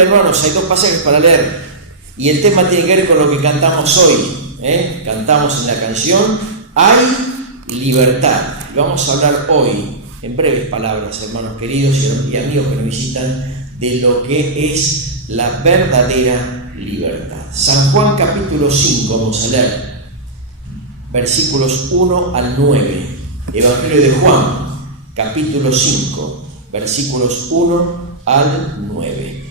Biblia, hermanos, hay dos pasajes para leer. Y el tema tiene que ver con lo que cantamos hoy. Cantamos en la canción, hay libertad. Vamos a hablar hoy, en breves palabras, hermanos queridos y amigos que nos visitan, de lo que es la verdadera libertad. San Juan capítulo 5, vamos a leer, versículos 1 al 9. Evangelio de Juan, capítulo 5, versículos 1 al 9.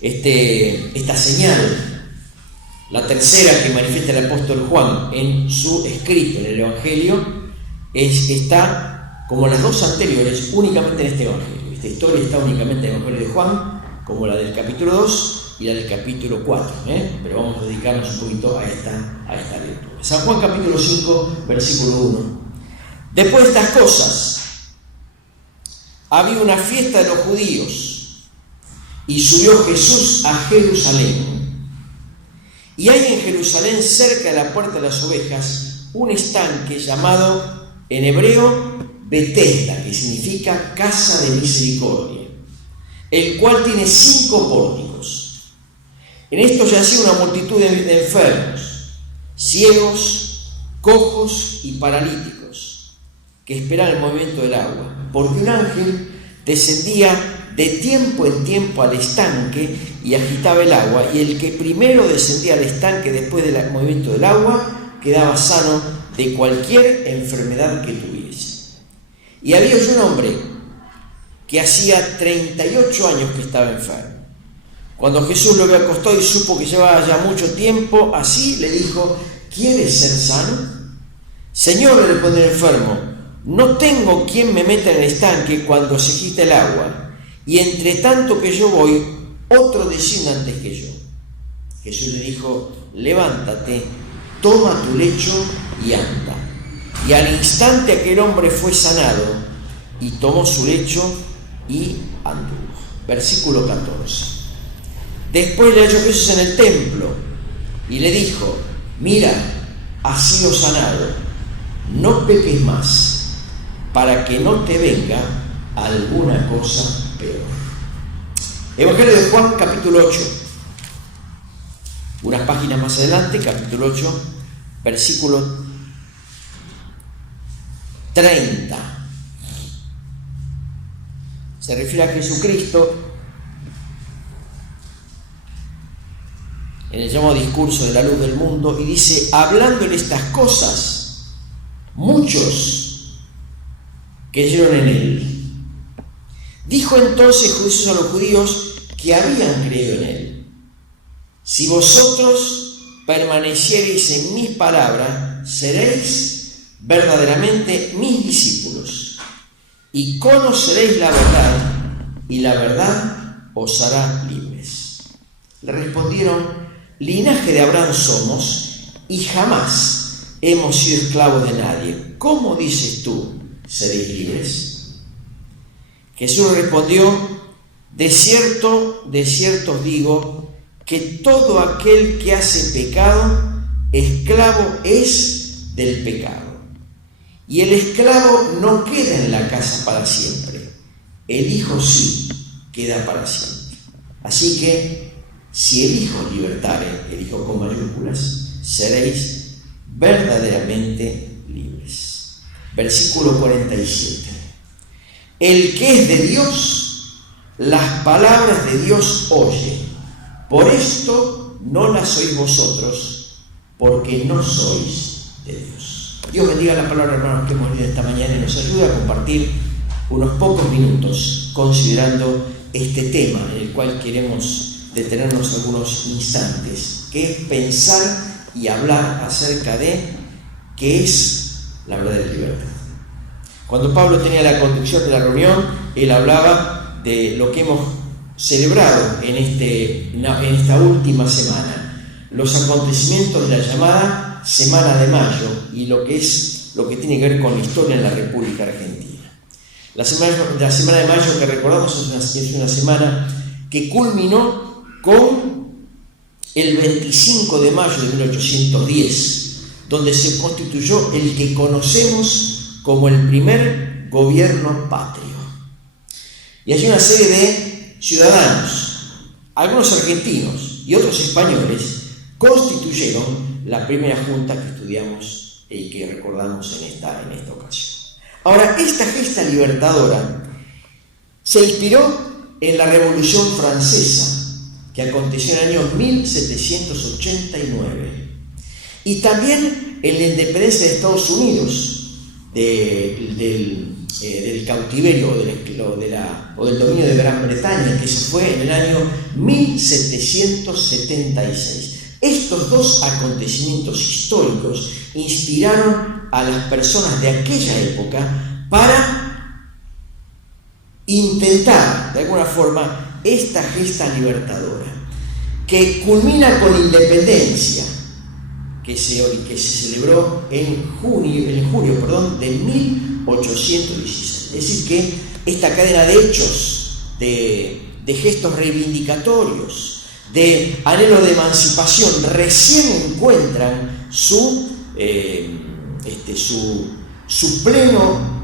Esta señal, la tercera que manifiesta el apóstol Juan en su escrito en el Evangelio, está, como las dos anteriores, únicamente en este Evangelio. Esta historia está únicamente en el Evangelio de Juan, como la del capítulo 2 y la del capítulo 4. Pero vamos a dedicarnos un poquito a esta lectura. San Juan capítulo 5, versículo 1. Después de estas cosas, había una fiesta de los judíos, y subió Jesús a Jerusalén. Y hay en Jerusalén, cerca de la puerta de las ovejas, un estanque llamado en hebreo Betesda, que significa casa de misericordia, el cual tiene 5 pórticos. En esto yacía una multitud de enfermos, ciegos, cojos y paralíticos, que esperaban el movimiento del agua, porque un ángel descendía de tiempo en tiempo al estanque y agitaba el agua, y el que primero descendía al estanque después del movimiento del agua quedaba sano de cualquier enfermedad que tuviese. Y había un hombre que hacía 38 años que estaba enfermo. Cuando Jesús lo vio acostado y supo que llevaba ya mucho tiempo así, le dijo: ¿quieres ser sano? Señor, le respondió el enfermo, no tengo quien me meta en el estanque cuando se agita el agua, y entre tanto que yo voy, otro desciende antes que yo. Jesús le dijo: levántate, toma tu lecho y anda. Y al instante aquel hombre fue sanado, y tomó su lecho y anduvo. Versículo 14. Después le halló Jesús en el templo, y le dijo: mira, has sido sanado, no peques más, para que no te venga alguna cosa peor. Evangelio de Juan, capítulo 8. Unas páginas más adelante, capítulo 8, versículo 30. Se refiere a Jesucristo en el llamado discurso de la luz del mundo, y dice: hablándole estas cosas, muchos creyeron en él. Dijo entonces Jesús a los judíos que habían creído en él: si vosotros permaneciereis en mis palabras, seréis verdaderamente mis discípulos, y conoceréis la verdad, y la verdad os hará libres. Le respondieron: linaje de Abraham somos, y jamás hemos sido esclavos de nadie. ¿Cómo dices tú, seréis libres? Jesús respondió: de cierto os digo, que todo aquel que hace pecado, esclavo es del pecado. Y el esclavo no queda en la casa para siempre, el Hijo sí queda para siempre. Así que, si el Hijo libertare, el Hijo con mayúsculas, seréis verdaderamente libres. Versículo 47. El que es de Dios, las palabras de Dios oye. Por esto no las oís vosotros, porque no sois de Dios. Dios bendiga la palabra, hermanos, que hemos leído esta mañana, y nos ayude a compartir unos pocos minutos considerando este tema en el cual queremos detenernos algunos instantes, que es pensar y hablar acerca de qué es la verdadera libertad. Cuando Pablo tenía la conducción de la reunión, él hablaba de lo que hemos celebrado en esta última semana, los acontecimientos de la llamada Semana de Mayo y lo que tiene que ver con la historia en la República Argentina. La semana de Mayo que recordamos es una semana que culminó con el 25 de mayo de 1810, donde se constituyó el que conocemos como el primer gobierno patrio. Y hay una serie de ciudadanos algunos argentinos y otros españoles constituyeron la primera junta que estudiamos y que recordamos en esta ocasión. Ahora, esta gesta libertadora se inspiró en la Revolución Francesa, que aconteció en el año 1789, y también en la independencia de Estados Unidos del cautiverio o del dominio de Gran Bretaña, que se fue en el año 1776. Estos dos acontecimientos históricos inspiraron a las personas de aquella época para intentar, de alguna forma, esta gesta libertadora, que culmina con la independencia, que se celebró en julio de 1816. Es decir, que esta cadena de hechos, de gestos reivindicatorios, de anhelo de emancipación, recién encuentran su plena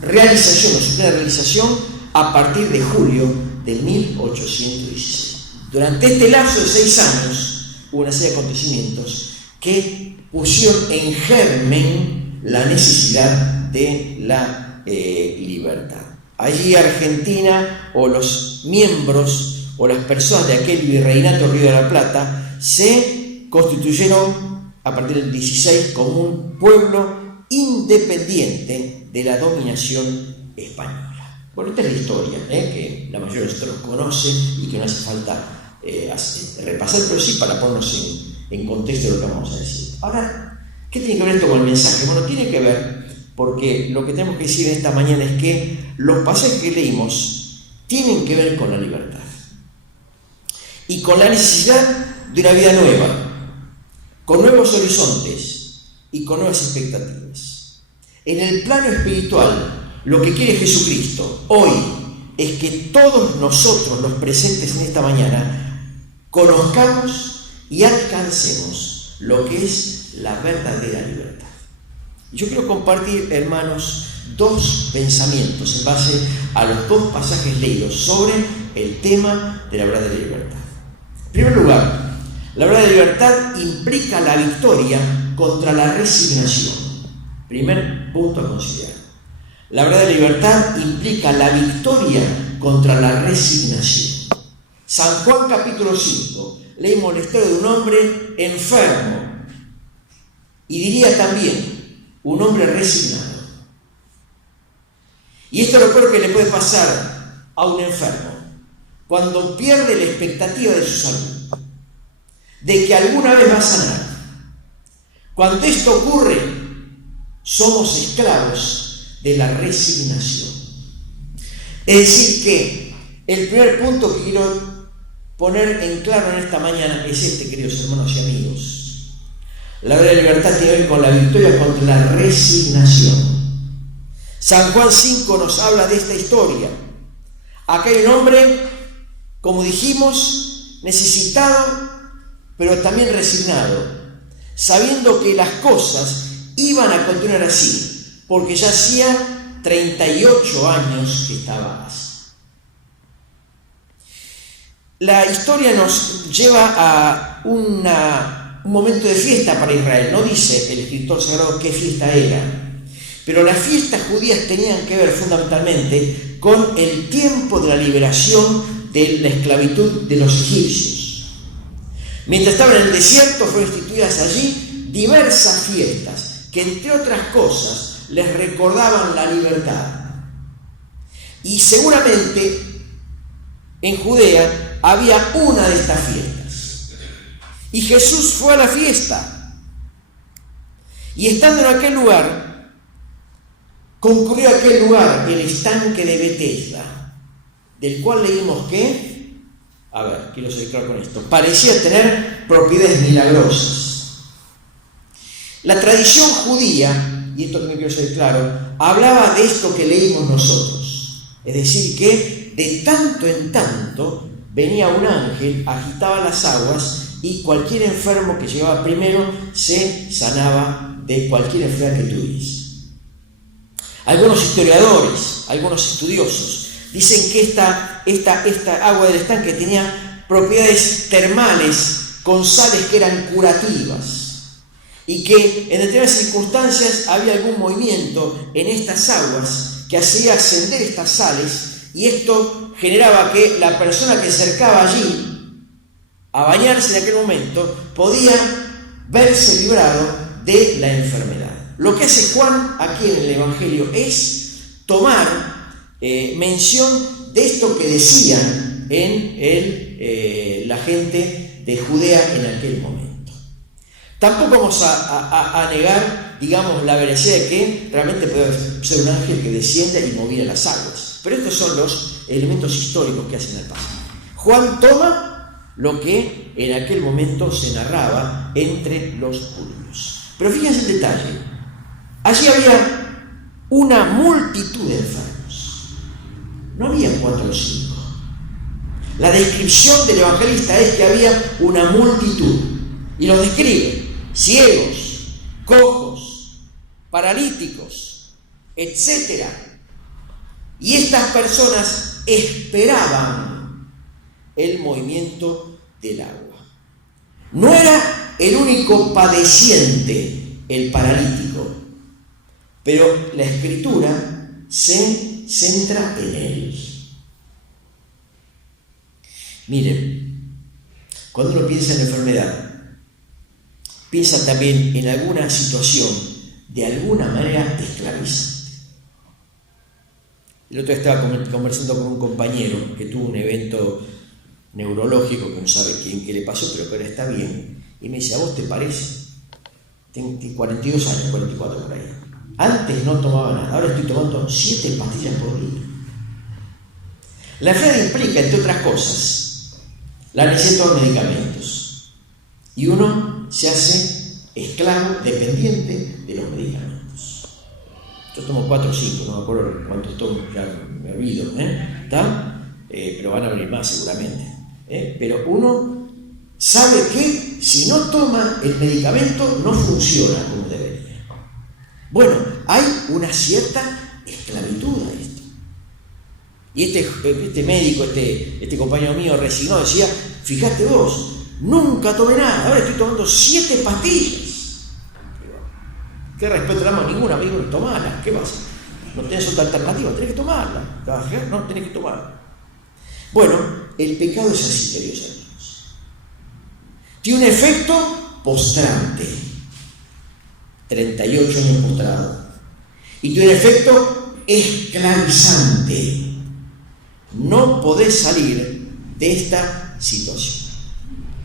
realización a partir de julio de 1816. Durante este lapso de 6 años hubo una serie de acontecimientos que pusieron en germen la necesidad de la libertad. Allí Argentina, o los miembros o las personas de aquel virreinato Río de la Plata, se constituyeron a partir del 16 como un pueblo independiente de la dominación española. Bueno, esta es la historia, que la mayoría de nosotros conoce y que no hace falta repasar, pero sí para ponernos en contexto de lo que vamos a decir. Ahora, ¿qué tiene que ver esto con el mensaje? Bueno, tiene que ver porque lo que tenemos que decir esta mañana es que los pasajes que leímos tienen que ver con la libertad y con la necesidad de una vida nueva, con nuevos horizontes y con nuevas expectativas. En el plano espiritual, lo que quiere Jesucristo hoy es que todos nosotros, los presentes en esta mañana, conozcamos y alcancemos lo que es la verdadera libertad. Yo quiero compartir, hermanos, 2 pensamientos en base a los 2 pasajes leídos sobre el tema de la verdadera libertad. En primer lugar, la verdadera libertad implica la victoria contra la resignación. Primer punto a considerar. La verdadera libertad implica la victoria contra la resignación. San Juan capítulo 5, leímos la historia de un hombre enfermo y diría también un hombre resignado. Y esto es lo peor que le puede pasar a un enfermo, cuando pierde la expectativa de su salud, de que alguna vez va a sanar. Cuando esto ocurre, somos esclavos de la resignación. Es decir, que el primer punto que quiero poner en claro en esta mañana es este, queridos hermanos y amigos. La verdadera libertad tiene que ver con la victoria contra la resignación. San Juan 5 nos habla de esta historia. Acá hay un hombre, como dijimos, necesitado, pero también resignado, sabiendo que las cosas iban a continuar así, porque ya hacía 38 años que estaba así. La historia nos lleva a un momento de fiesta para Israel. No dice el escritor sagrado qué fiesta era, pero las fiestas judías tenían que ver fundamentalmente con el tiempo de la liberación de la esclavitud de los egipcios. Mientras estaban en el desierto, fueron instituidas allí diversas fiestas que, entre otras cosas, les recordaban la libertad. Y seguramente en Judea había una de estas fiestas. Y Jesús fue a la fiesta. Y estando en aquel lugar, concurrió a aquel lugar el estanque de Betesda, del cual leímos que, quiero ser claro con esto, parecía tener propiedades milagrosas. La tradición judía, y esto también quiero ser claro, hablaba de esto que leímos nosotros. Es decir, que de tanto en tanto venía un ángel, agitaba las aguas y cualquier enfermo que llegaba primero se sanaba de cualquier enfermedad que tuviese. Algunos historiadores, algunos estudiosos, dicen que esta agua del estanque tenía propiedades termales con sales que eran curativas y que en determinadas circunstancias había algún movimiento en estas aguas que hacía ascender estas sales, y esto generaba que la persona que se acercaba allí a bañarse en aquel momento podía verse librado de la enfermedad. Lo que hace Juan aquí en el Evangelio es tomar mención de esto que decían la gente de Judea en aquel momento. Tampoco vamos a negar, digamos, la veracidad de que realmente puede ser un ángel que descienda y moviera las aguas. Pero estos son los elementos históricos que hacen el pasaje. Juan toma lo que en aquel momento se narraba entre los judíos. Pero fíjense el detalle. Allí había una multitud de enfermos. No había 4 o 5. La descripción del evangelista es que había una multitud. Y los describe: ciegos, cojos, paralíticos, etc. Y estas personas esperaban el movimiento del agua. No era el único padeciente el paralítico, pero la Escritura se centra en él. Miren, cuando uno piensa en la enfermedad, piensa también en alguna situación de alguna manera esclavizante. El otro día estaba conversando con un compañero que tuvo un evento neurológico que no sabe qué le pasó, pero que ahora está bien. Y me dice: ¿a vos te parece? Tengo 42 años, 44 por ahí. Antes no tomaba nada, ahora estoy tomando 7 pastillas por día. La enfermedad implica, entre otras cosas, la necesidad de medicamentos. Y uno se hace esclavo, dependiente de los medicamentos. Yo tomo 4 o 5, no me acuerdo cuántos tomo, ya me olvido, ¿está? Pero van a venir más seguramente. Pero uno sabe que si no toma el medicamento no funciona como debería. Bueno, hay una cierta esclavitud a esto. Y este médico, este compañero mío resignado decía: fíjate vos, nunca tomé nada, ahora estoy tomando 7 pastillas. ¿Qué respeto le damos a ningún amigo? Tomala, ¿qué pasa? No tenés otra alternativa, tenés que tomarla. No, tenés que tomarla. Bueno, el pecado es así, queridos amigos. Tiene un efecto postrante. 38 años postrado. Y tiene un efecto esclavizante. No podés salir de esta situación.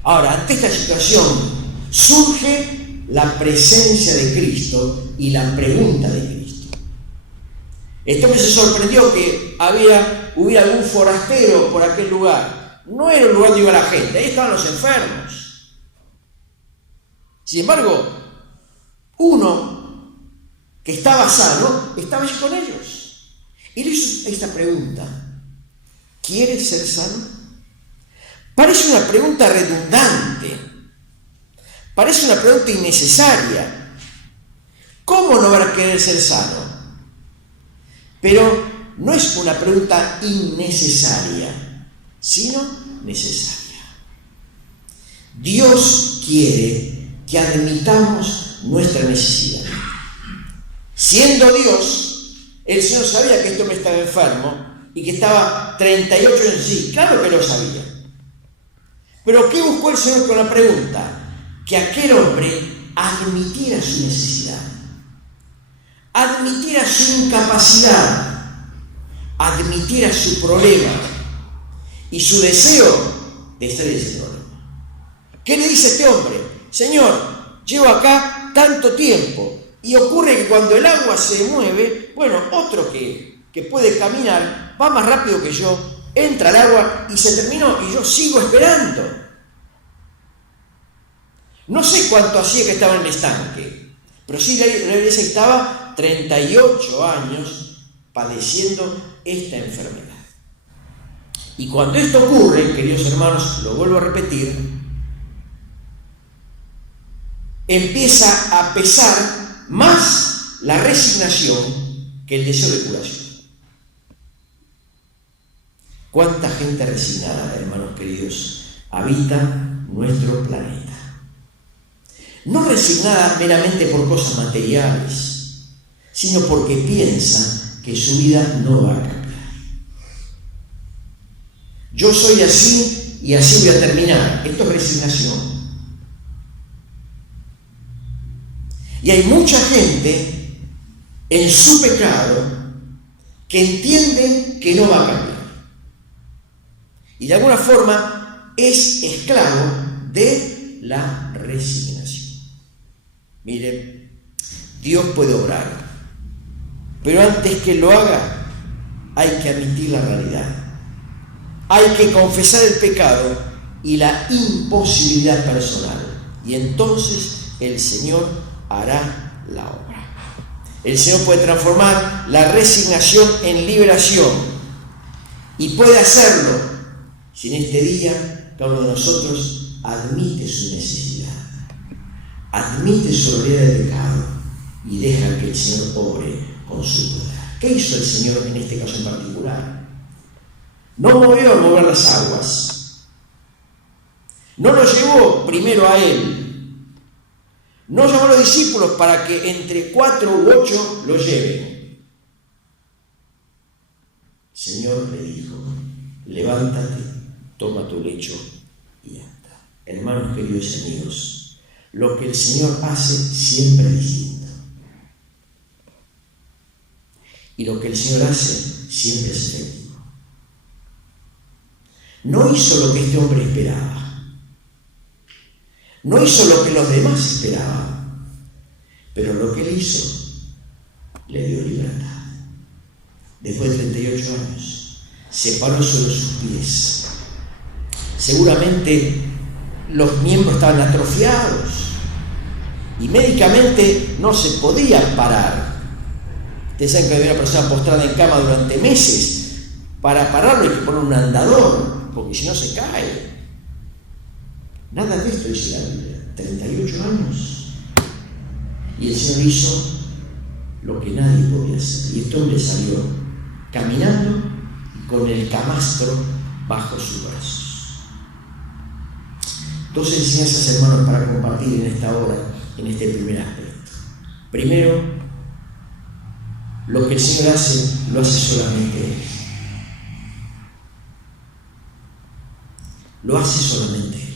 Ahora, ante esta situación surge la presencia de Cristo y la pregunta de Cristo. Este hombre se sorprendió que hubiera algún forastero por aquel lugar. No era un lugar donde iba la gente, ahí estaban los enfermos. Sin embargo, uno que estaba sano estaba allí con ellos. Y le hizo esta pregunta: ¿quieres ser sano? Parece una pregunta redundante. Parece una pregunta innecesaria. ¿Cómo no va a querer ser sano? Pero no es una pregunta innecesaria, sino necesaria. Dios quiere que admitamos nuestra necesidad. Siendo Dios, el Señor sabía que este hombre estaba enfermo y que estaba 38 años así. Claro que lo sabía. Pero ¿qué buscó el Señor con la pregunta? Que aquel hombre admitiera su necesidad, admitiera su incapacidad, admitiera su problema y su deseo de salir de ese problema. ¿Qué le dice este hombre? Señor, llevo acá tanto tiempo y ocurre que cuando el agua se mueve, bueno, otro que puede caminar va más rápido que yo, entra al agua y se terminó y yo sigo esperando. No sé cuánto hacía que estaba en el estanque, pero sí la iglesia estaba 38 años padeciendo esta enfermedad. Y cuando esto ocurre, queridos hermanos, lo vuelvo a repetir, empieza a pesar más la resignación que el deseo de curación. ¿Cuánta gente resignada, hermanos queridos, habita nuestro planeta. No resignada meramente por cosas materiales, sino porque piensa que su vida no va a cambiar. Yo soy así y así voy a terminar. Esto es resignación. Y hay mucha gente en su pecado que entiende que no va a cambiar. Y de alguna forma es esclavo de la resignación. Miren, Dios puede obrar, pero antes que lo haga hay que admitir la realidad. Hay que confesar el pecado y la imposibilidad personal. Y entonces el Señor hará la obra. El Señor puede transformar la resignación en liberación. Y puede hacerlo si en este día cada uno de nosotros admite su necesidad, admite su realidad de pecado y deja que el Señor obre con su poder. ¿Qué hizo el Señor en este caso en particular? No movió a mover las aguas. No lo llevó primero a Él. No llamó a los discípulos para que entre 4 u 8 lo lleven. El Señor le dijo: levántate, toma tu lecho y anda. Hermanos, queridos amigos, lo que el Señor hace siempre es distinto. Y lo que el Señor hace siempre es efectivo. No hizo lo que este hombre esperaba. No hizo lo que los demás esperaban. Pero lo que él hizo le dio libertad. Después de 38 años, se paró sobre sus pies. Seguramente los miembros estaban atrofiados y médicamente no se podía parar. Ustedes saben que había una persona postrada en cama durante meses. Para pararlo hay que poner un andador, porque si no se cae. Nada de esto dice la Biblia. 38 años. Y el Señor hizo lo que nadie podía hacer. Y este hombre salió caminando y con el camastro bajo sus brazos. Dos enseñanzas, hermanos, para compartir en esta hora, en este primer aspecto. Primero, lo que el Señor hace, lo hace solamente Él. Lo hace solamente Él.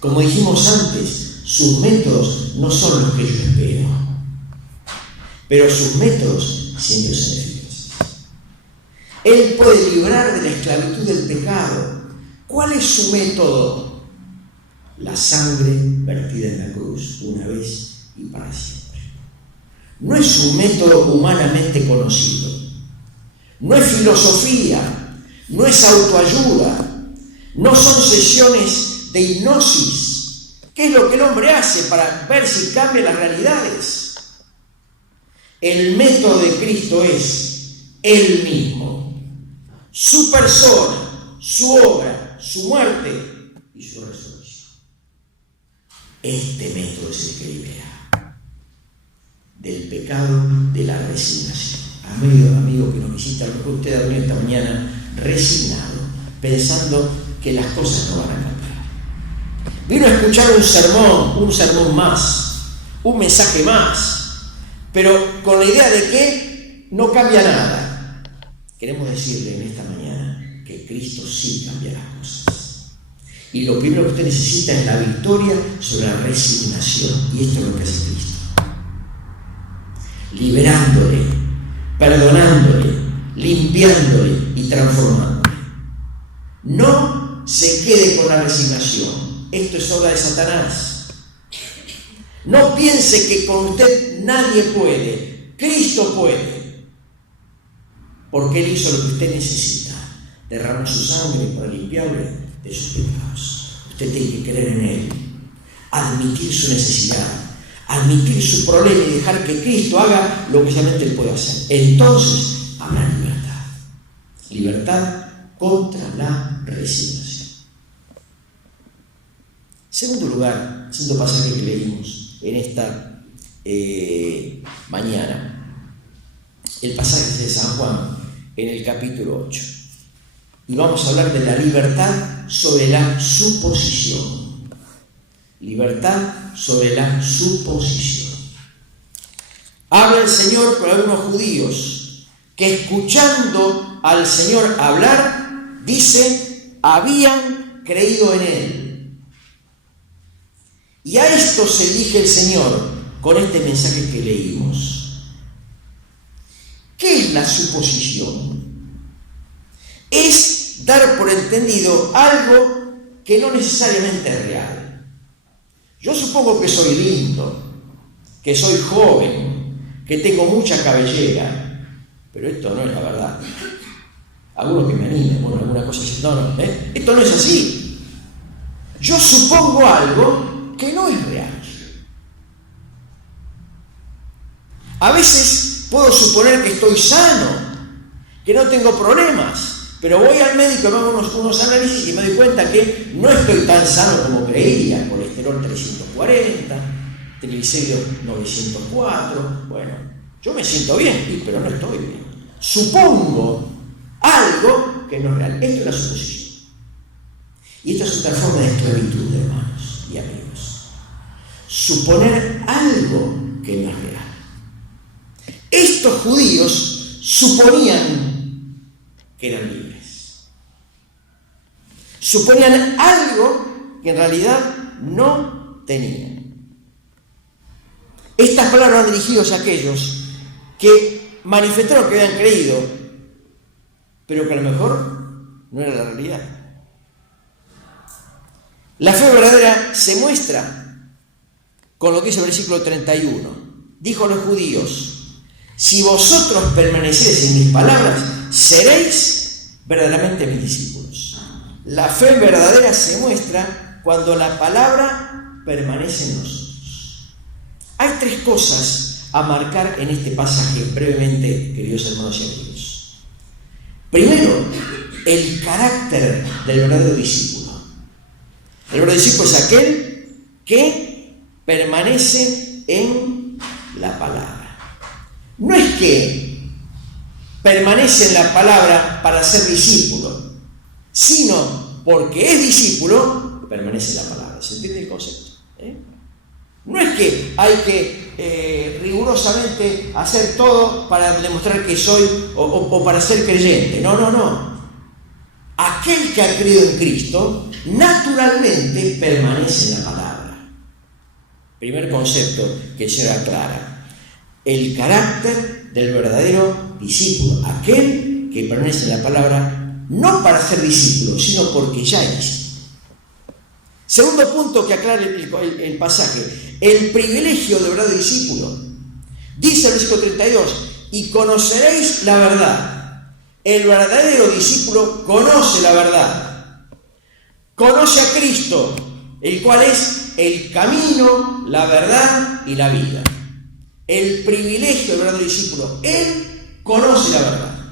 Como dijimos antes, sus métodos no son los que yo espero, pero sus métodos siempre son eficaces. Él puede librar de la esclavitud del pecado. ¿Cuál es su método? La sangre vertida en la cruz, una vez y para siempre. No es un método humanamente conocido, no es filosofía, no es autoayuda, no son sesiones de hipnosis. ¿Qué es lo que el hombre hace para ver si cambia las realidades? El método de Cristo es Él mismo, su persona, su obra, su muerte y su resurrección. Este método es el que libera del pecado, de la resignación. Amigo que nos visita, a lo mejor usted ha venido esta mañana resignado, pensando que las cosas no van a cambiar. Vino a escuchar un sermón más, un mensaje más, pero con la idea de que no cambia nada. Queremos decirle en esta mañana que Cristo sí cambia las cosas. Y lo primero que usted necesita es la victoria sobre la resignación. Y esto es lo que hace Cristo. Liberándole, perdonándole, limpiándole y transformándole. No se quede con la resignación. Esto es obra de Satanás. No piense que con usted nadie puede. Cristo puede. Porque Él hizo lo que usted necesita. Derramó su sangre para limpiarle de sus pecados. Usted tiene que creer en Él. Admitir su necesidad. Admitir su problema y dejar que Cristo haga lo que solamente Él puede hacer. Entonces habrá libertad. Libertad contra la resignación. Segundo lugar, segundo pasaje que leímos en esta mañana, el pasaje de San Juan en el capítulo 8. Y vamos a hablar de la libertad sobre la suposición. Libertad sobre la suposición. Habla el Señor con algunos judíos que, escuchando al Señor hablar, dice, habían creído en Él. Y a esto se dirige el Señor con este mensaje que leímos. ¿Qué es la suposición? Es dar por entendido algo que no necesariamente es real. Yo supongo que soy lindo, que soy joven, que tengo mucha cabellera, pero esto no es la verdad. Algunos que me animen, bueno, alguna cosa así. No, esto no es así. Yo supongo algo que no es real. A veces puedo suponer que estoy sano, que no tengo problemas, pero voy al médico, me hago unos análisis y me doy cuenta que no estoy tan sano como creía. Colesterol 340, triglicéridos 904. Bueno, yo me siento bien, pero no estoy bien. Supongo algo que no es real. Esto es la suposición. Y esto es otra forma de esclavitud, hermanos y amigos. Suponer algo que no es real. Estos judíos suponían que eran libres. Suponían algo que en realidad no tenían. Estas palabras van dirigidas a aquellos que manifestaron que habían creído, pero que a lo mejor no era la realidad. La fe verdadera se muestra con lo que dice el versículo 31. Dijo a los judíos: si vosotros permaneciereis en mis palabras, seréis verdaderamente mis discípulos. La fe verdadera se muestra cuando la palabra permanece en nosotros. Hay tres cosas a marcar en este pasaje brevemente, queridos hermanos y amigos. Primero, el carácter del verdadero discípulo. El verdadero discípulo es aquel que permanece en la palabra. No es que permanece en la palabra para ser discípulo, sino porque es discípulo, permanece en la palabra. ¿Se entiende el concepto? No es que hay que rigurosamente hacer todo para demostrar que soy o para ser creyente. No. Aquel que ha creído en Cristo naturalmente permanece en la palabra. Primer concepto que el Señor aclara. El carácter del verdadero discípulo, aquel que permanece en la palabra, no para ser discípulo, sino porque ya es discípulo. Segundo punto que aclara el pasaje, el privilegio del verdadero discípulo. Dice el versículo 32, y conoceréis la verdad. El verdadero discípulo conoce la verdad. Conoce a Cristo, el cual es el camino, la verdad y la vida. El privilegio del verdadero discípulo, él conoce la verdad.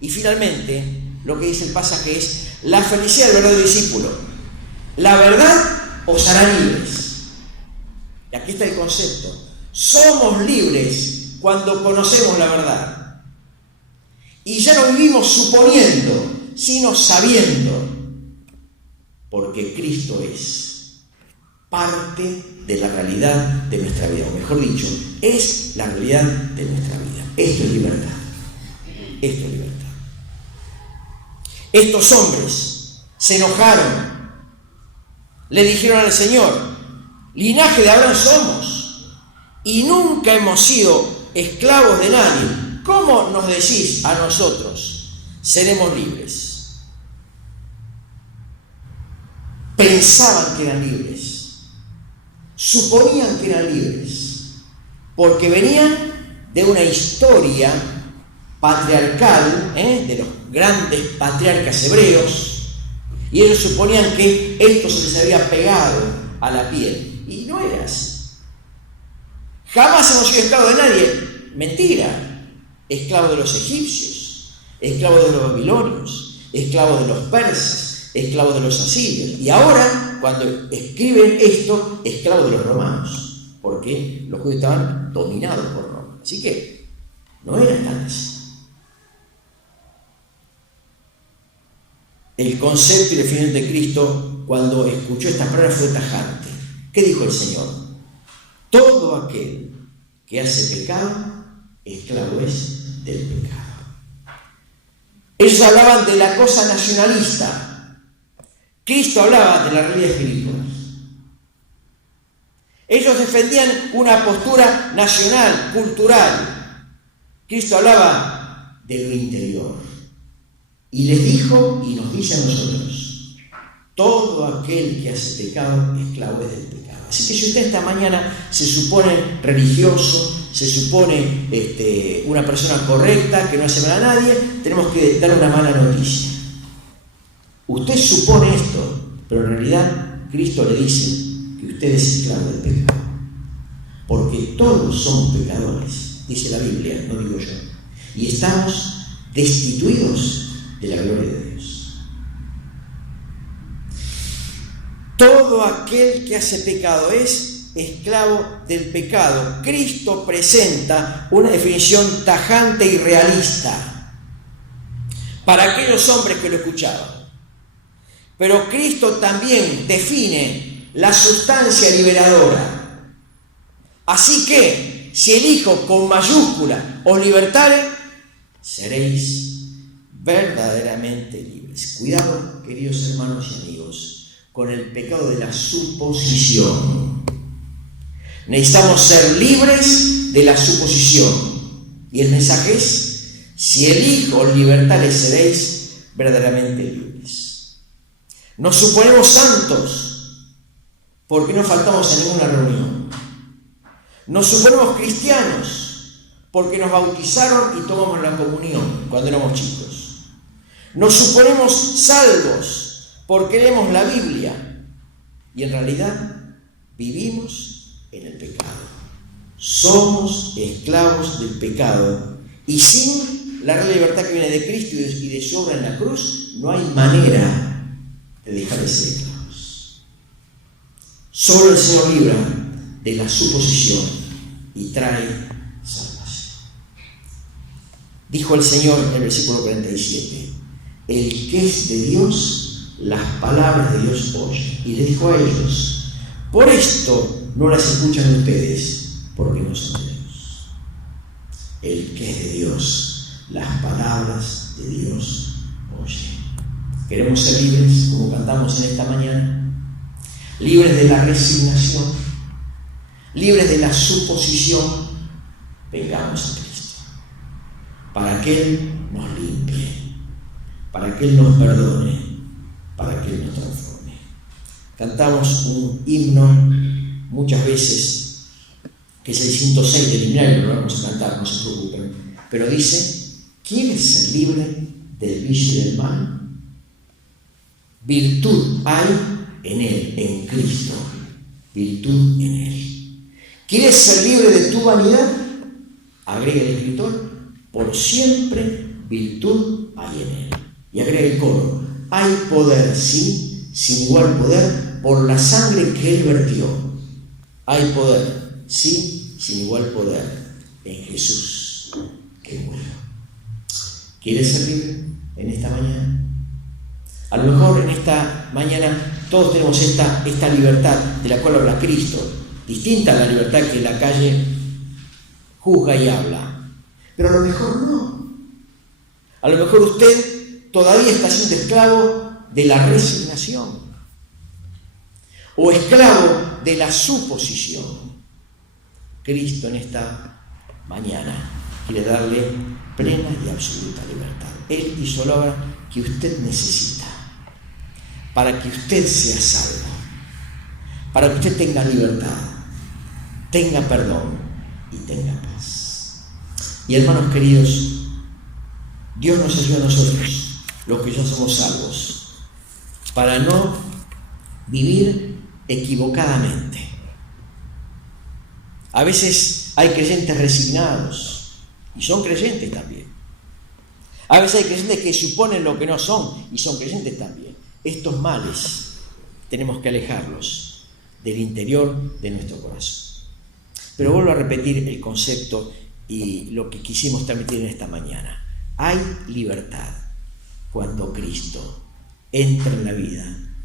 Y finalmente, lo que dice el pasaje es la felicidad del verdadero discípulo. La verdad os hará libres. Y aquí está el concepto. Somos libres cuando conocemos la verdad. Y ya no vivimos suponiendo, sino sabiendo. Porque Cristo es parte de la realidad de nuestra vida. O mejor dicho, es la realidad de nuestra vida. Esto es libertad. Esto es libertad. Estos hombres se enojaron. Le dijeron al Señor: linaje de Abraham somos y nunca hemos sido esclavos de nadie. ¿Cómo nos decís a nosotros seremos libres? Pensaban que eran libres, suponían que eran libres, porque venían de una historia patriarcal, de los grandes patriarcas hebreos. Y ellos suponían que esto se les había pegado a la piel. Y no era así. Jamás hemos sido esclavos de nadie. Mentira. Esclavos de los egipcios, esclavos de los babilonios, esclavos de los persas, esclavos de los asirios. Y ahora, cuando escriben esto, esclavos de los romanos. Porque los judíos estaban dominados por Roma. Así que no era tan así. el concepto y la definición de Cristo cuando escuchó estas palabras fue tajante. ¿Qué dijo el Señor? Todo aquel que hace pecado, esclavo es del pecado. Ellos hablaban de la cosa nacionalista. Cristo hablaba de la realidad espiritual. Ellos defendían una postura nacional, cultural. Cristo hablaba de lo interior. Y les dijo y nos dice a nosotros: todo aquel que hace pecado, esclavo es del pecado. Así que si usted esta mañana se supone religioso, se supone una persona correcta, que no hace mal a nadie, tenemos que dar una mala noticia. Usted supone esto, pero en realidad Cristo le dice que usted es esclavo del pecado. Porque todos somos pecadores, dice la Biblia, no digo yo. Y estamos destituidos de la gloria de Dios. Todo aquel que hace pecado es esclavo del pecado. Cristo presenta una definición tajante y realista para aquellos hombres que lo escuchaban. Pero Cristo también define la sustancia liberadora. Así que, si el Hijo con mayúscula os libertare, seréis verdaderamente libres. Cuidado, queridos hermanos y amigos, con el pecado de la suposición. Necesitamos ser libres de la suposición. Y el mensaje es: si el Hijo os libertare, seréis verdaderamente libres. Nos suponemos santos porque no faltamos a ninguna reunión. Nos suponemos cristianos porque nos bautizaron y tomamos la comunión cuando éramos chicos. Nos suponemos salvos porque leemos la Biblia y en realidad vivimos en el pecado. Somos esclavos del pecado y sin la real libertad que viene de Cristo y de su obra en la cruz, no hay manera de dejar de ser esclavos. Solo el Señor libra de la suposición y trae salvación. Dijo el Señor en el versículo 47: el que es de Dios, las palabras de Dios oye. Y le dijo a ellos: por esto no las escuchan ustedes, porque no son de Dios. El que es de Dios, las palabras de Dios oye. Queremos ser libres, como cantamos en esta mañana, libres de la resignación, libres de la suposición. Vengamos a Cristo, para que Él nos limpie, para que Él nos perdone, para que Él nos transforme. Cantamos un himno muchas veces, que es el 106 del himnario, lo vamos a cantar, no se preocupen, pero dice: ¿quieres ser libre del vicio y del mal? Virtud hay en Él, en Cristo, virtud en Él. ¿Quieres ser libre de tu vanidad? Agrega el escritor: por siempre virtud hay en Él. Y agrega el coro: hay poder, sí, sin igual poder, por la sangre que Él vertió. Hay poder, sí, sin igual poder, en Jesús que murió. ¿Quieres ser libre en esta mañana? A lo mejor en esta mañana todos tenemos esta libertad de la cual habla Cristo, distinta a la libertad que en la calle juzga y habla. Pero a lo mejor no. A lo mejor usted todavía está siendo esclavo de la resignación o esclavo de la suposición. Cristo en esta mañana quiere darle plena y absoluta libertad. Él hizo la obra que usted necesita para que usted sea salvo, para que usted tenga libertad, tenga perdón y tenga paz. Y hermanos queridos, Dios nos ayuda a nosotros, los que ya somos salvos, para no vivir equivocadamente. A veces hay creyentes resignados, y son creyentes también. A veces hay creyentes que suponen lo que no son, y son creyentes también. Estos males tenemos que alejarlos del interior de nuestro corazón. Pero vuelvo a repetir el concepto y lo que quisimos transmitir en esta mañana. Hay libertad cuando Cristo entra en la vida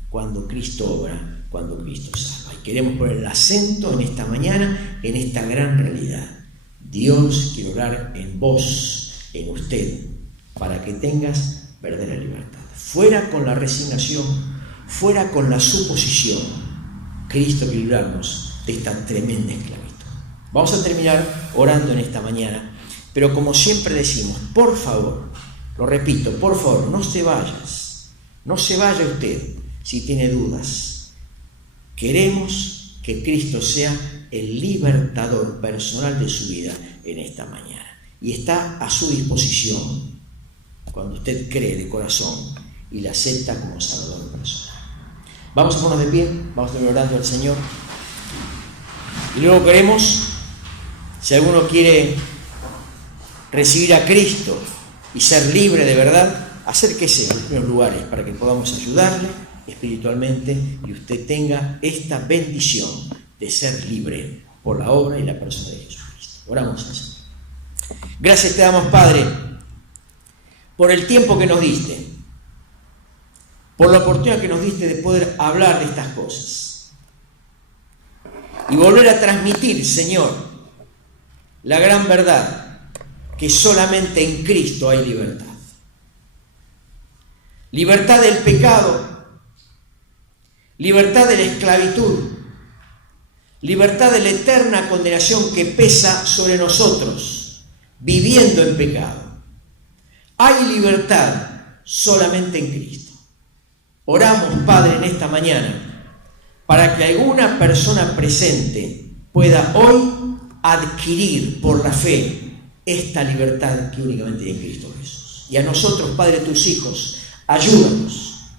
cuando Cristo obra, cuando Cristo salva. Y queremos poner el acento en esta mañana, en esta gran realidad. Dios quiere orar en vos, en usted, para que tengas verdadera libertad. Fuera con la resignación, fuera con la suposición. Cristo quiere librarnos de esta tremenda esclavitud. Vamos a terminar orando en esta mañana, pero como siempre decimos, por favor, lo repito, por favor, no se vaya usted si tiene dudas. Queremos que Cristo sea el libertador personal de su vida en esta mañana. Y está a su disposición cuando usted cree de corazón y le acepta como Salvador personal. Vamos a ponernos de pie, vamos a terminar orando al Señor. Y luego queremos, si alguno quiere recibir a Cristo y ser libre de verdad, acérquese a los primeros lugares para que podamos ayudarle espiritualmente y usted tenga esta bendición de ser libre por la obra y la persona de Jesucristo. Oramos al Señor. Gracias te damos, Padre, por el tiempo que nos diste, por la oportunidad que nos diste de poder hablar de estas cosas y volver a transmitir, Señor, la gran verdad que solamente en Cristo hay libertad. Libertad del pecado, libertad de la esclavitud, libertad de la eterna condenación que pesa sobre nosotros, viviendo en pecado. Hay libertad solamente en Cristo. Oramos, Padre, en esta mañana, para que alguna persona presente pueda hoy adquirir por la fe esta libertad que únicamente hay en Cristo Jesús. Y a nosotros, Padre, tus hijos, ayúdanos.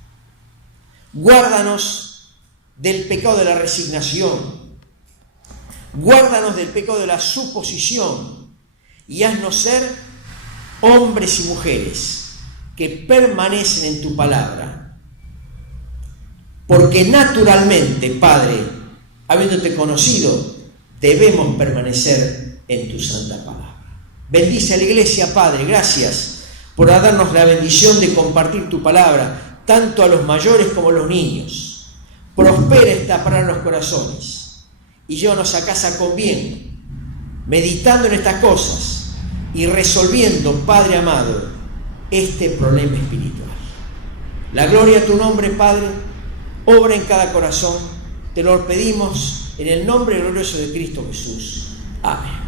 Guárdanos del pecado de la resignación. Guárdanos del pecado de la suposición. Y haznos ser hombres y mujeres que permanecen en tu palabra. Porque naturalmente, Padre, habiéndote conocido, debemos permanecer en tu santa palabra. Bendice a la iglesia, Padre, gracias por darnos la bendición de compartir tu palabra, tanto a los mayores como a los niños. Prospera esta palabra en los corazones y llévanos a casa con bien, meditando en estas cosas y resolviendo, Padre amado, este problema espiritual. La gloria a tu nombre, Padre, obra en cada corazón. Te lo pedimos en el nombre glorioso de Cristo Jesús. Amén.